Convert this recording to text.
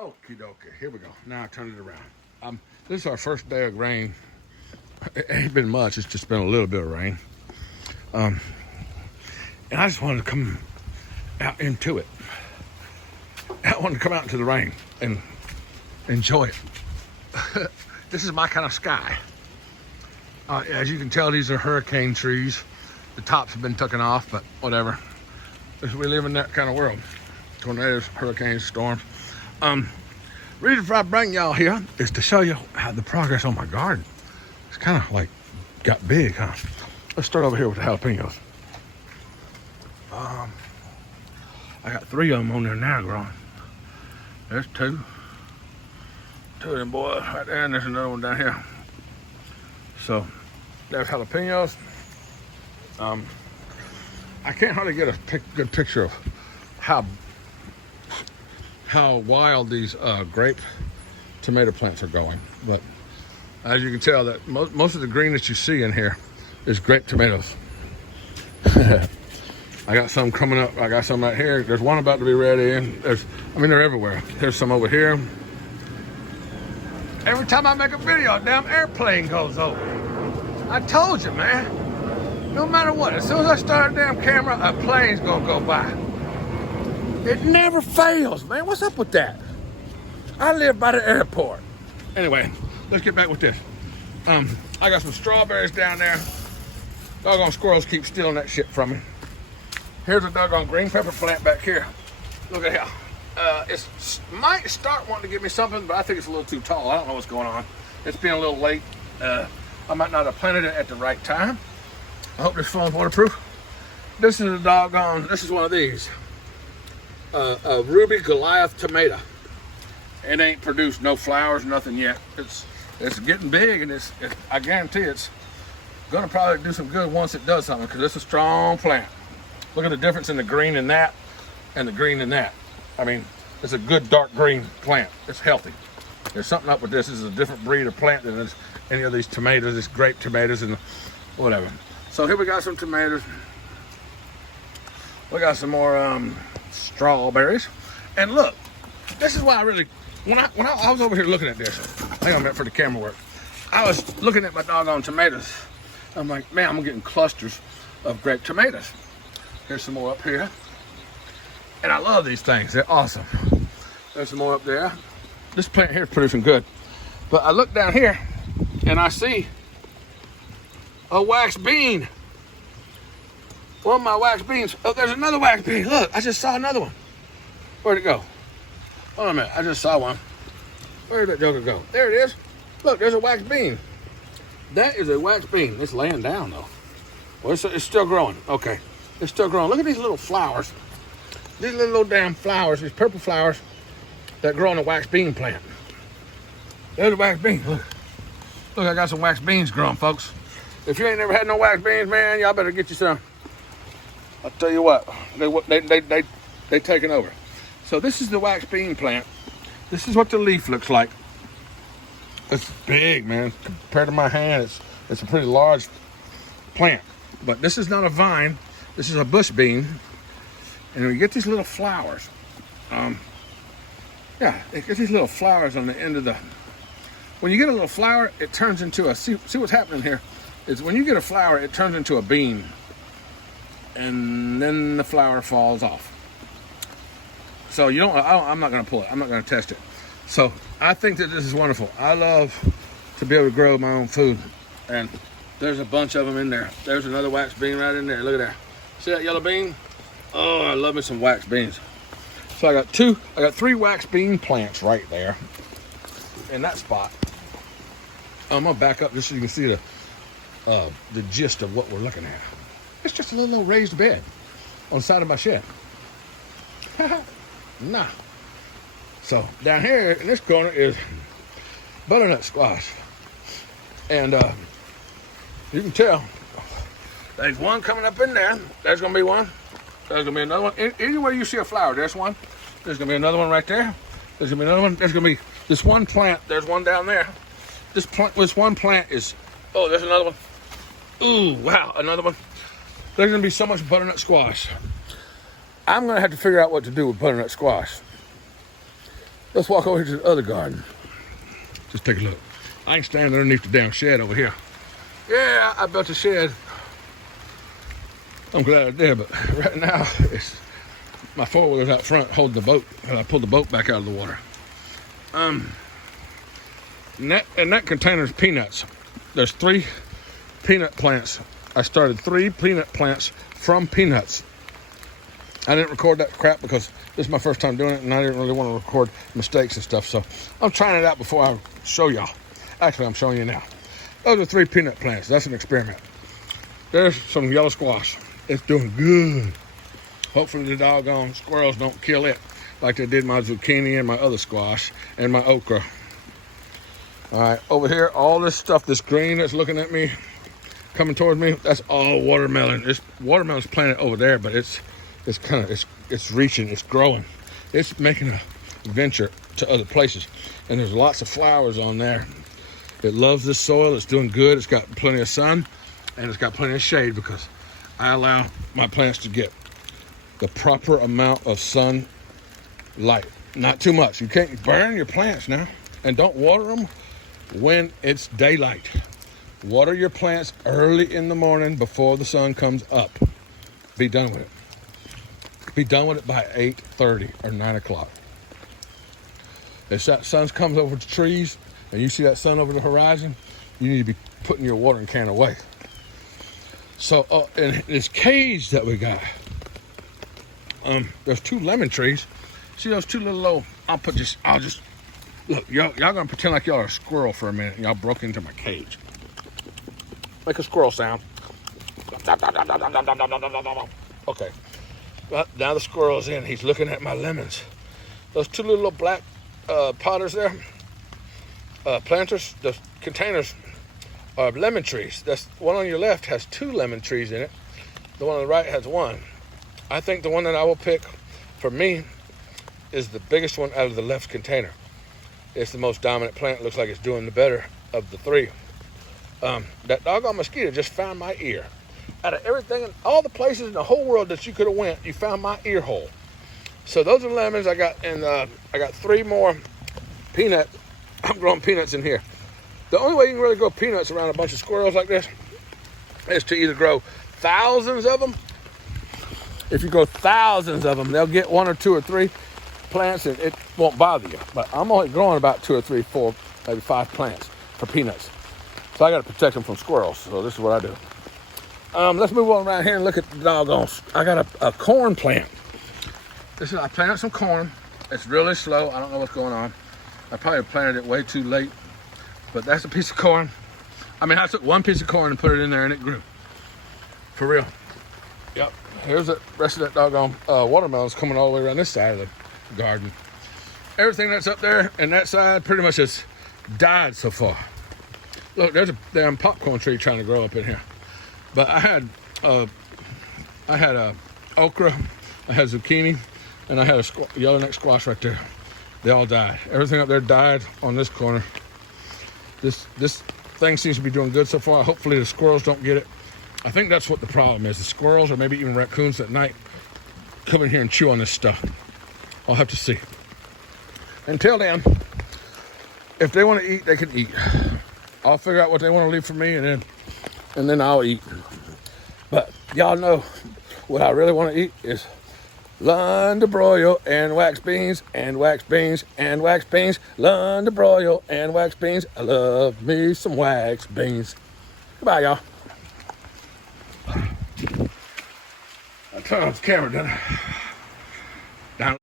Okie dokie, here we go. Now I turn it around. This is our first day of rain. It ain't been much, it's just been a little bit of rain. And I just wanted to come out into it. I wanted to come out into the rain and enjoy it. This is my kind of sky. As you can tell, these are hurricane trees. The tops have been taken off, but whatever. We live in that kind of world. Tornadoes, hurricanes, storms. Reason for I bring y'all here is to show you how the progress on my garden. It's kind of like got big, huh? Let's start over here with the jalapenos. I got 3 of them on there now growing. There's 2. 2 of them boys right there, and there's another one down here. So there's jalapenos. I can't hardly get a good picture of how wild these grape tomato plants are going, but as you can tell, that most of the green that you see in here is grape tomatoes. I got some coming up. I got some right here. There's one about to be ready. They're everywhere. There's some over here. Every time I make a video, a damn airplane goes over. I told you, man. No matter what, as soon as I start a damn camera, a plane's gonna go by. It never fails, man. What's up with that? I live by the airport. Anyway, let's get back with this. I got some strawberries down there. Doggone squirrels keep stealing that shit from me. Here's a doggone green pepper plant back here. Look at here. It might start wanting to give me something, but I think it's a little too tall. I don't know what's going on. It's been a little late. I might not have planted it at the right time. I hope this phone's waterproof. This is this is one of these. A Ruby Goliath tomato. It ain't produced no flowers, nothing yet. It's getting big, and I guarantee it's gonna probably do some good once it does something, because it's a strong plant. Look at the difference in the green in that and the green in that. I mean, it's a good dark green plant. It's healthy. There's something up with this. This is a different breed of plant than any of these tomatoes, these grape tomatoes and whatever. So here we got some tomatoes. We got some more strawberries. And look, this is why I really, when I was over here looking at this, hang on a minute for the camera work. I was looking at my doggone tomatoes. I'm like, man, I'm getting clusters of grape tomatoes. Here's some more up here. And I love these things, they're awesome. There's some more up there. This plant here is producing good. But I look down here and I see a wax bean. One of my wax beans. Oh, there's another wax bean. Look, I just saw another one. Where'd it go? Hold on a minute, I just saw one. Where did that joker go? There it is. Look, there's a wax bean. That is a wax bean. It's laying down though. Well, it's still growing. Okay, it's still growing. Look at these little flowers. These little damn flowers, these purple flowers that grow on a wax bean plant. There's a wax bean. Look, I got some wax beans growing, folks. If you ain't never had no wax beans, man, y'all better get you some. I'll tell you what, they taking over. So this is the wax bean plant. This is what the leaf looks like. It's big, man. Compared to my hand, it's a pretty large plant. But this is not a vine. This is a bush bean. And we get these little flowers. Yeah, it gets these little flowers on the end of the. When you get a little flower, it turns into a. See what's happening here is when you get a flower, it turns into a bean, and then the flower falls off. So you don't. I'm not going to pull it. I'm not going to test it. So I think that this is wonderful. I love to be able to grow my own food, and there's a bunch of them in there. There's another wax bean right in there. Look at that. See that yellow bean? Oh, I love me some wax beans. So I got 3 wax bean plants right there in that spot. I'm gonna back up just so you can see the gist of what we're looking at. It's just a little raised bed on the side of my shed. Nah. So down here in this corner is butternut squash. And you can tell there's one coming up in there. There's gonna be one. There's gonna be another one. Anywhere you see a flower, there's one. There's gonna be another one right there. There's gonna be another one. There's gonna be this one plant. There's one down there. This one plant is. Oh, there's another one. Ooh, wow, another one. There's gonna be so much butternut squash. I'm gonna have to figure out what to do with butternut squash. Let's walk over here to the other garden. Just take a look. I ain't standing underneath the damn shed over here. Yeah, I built a shed. I'm glad I did, but right now it's my four-wheeler's out front holding the boat, and I pulled the boat back out of the water. And that container's peanuts. There's 3 peanut plants. I started 3 peanut plants from peanuts. I didn't record that crap because this is my first time doing it, and I didn't really want to record mistakes and stuff, so I'm trying it out before I show y'all. Actually, I'm showing you now. Those are 3 peanut plants. That's an experiment. There's some yellow squash. It's doing good. Hopefully the doggone squirrels don't kill it like they did my zucchini and my other squash and my okra. All right, over here, all this stuff, this green that's looking at me, coming towards me, that's all watermelon. This watermelon's planted over there, but it's reaching, it's growing. It's making a venture to other places. And there's lots of flowers on there. It loves this soil, it's doing good, it's got plenty of sun, and it's got plenty of shade because I allow my plants to get the proper amount of sunlight. Not too much. You can't burn your plants now, and don't water them when it's daylight. Water your plants early in the morning before the sun comes up. Be done with it. Be done with it by 8:30 or 9 o'clock. If that sun comes over the trees and you see that sun over the horizon, you need to be putting your watering can away. So in this cage that we got, there's 2 lemon trees. See those 2 little old, I'll just, look, y'all gonna pretend like y'all are a squirrel for a minute and y'all broke into my cage. Make a squirrel sound. Okay. Well, now the squirrel's in. He's looking at my lemons. Those 2 little black potters there, planters, the containers are lemon trees. That's one on your left has 2 lemon trees in it. The one on the right has 1. I think the one that I will pick for me is the biggest one out of the left container. It's the most dominant plant. It looks like it's doing the better of the 3. That doggone mosquito just found my ear. Out of everything, all the places in the whole world that you could have went, you found my ear hole. So those are lemons I got, and I got 3 more peanut. I'm growing peanuts in here. The only way you can really grow peanuts around a bunch of squirrels like this is to either grow thousands of them. If you grow thousands of them, they'll get 1 or 2 or 3 plants, and it won't bother you. But I'm only growing about 2 or 3, 4, maybe 5 plants for peanuts. So I got to protect them from squirrels. So this is what I do. Let's move on around here and look at the doggone. I got a corn plant. I planted some corn. It's really slow. I don't know what's going on. I probably planted it way too late. But that's a piece of corn. I mean, I took 1 piece of corn and put it in there and it grew. For real. Yep. Here's the rest of that doggone watermelons coming all the way around this side of the garden. Everything that's up there and that side pretty much has died so far. Look, there's a damn popcorn tree trying to grow up in here. But I had okra, I had zucchini, and I had a yellowneck squash right there. They all died. Everything up there died on this corner. This thing seems to be doing good so far. Hopefully the squirrels don't get it. I think that's what the problem is. The squirrels or maybe even raccoons at night come in here and chew on this stuff. I'll have to see. Until then, if they want to eat, they can eat. I'll figure out what they want to leave for me, and then I'll eat. But y'all know what I really want to eat is London broil and wax beans and wax beans and wax beans. London broil and wax beans. I love me some wax beans. Goodbye, y'all. I turned off the camera, didn't I?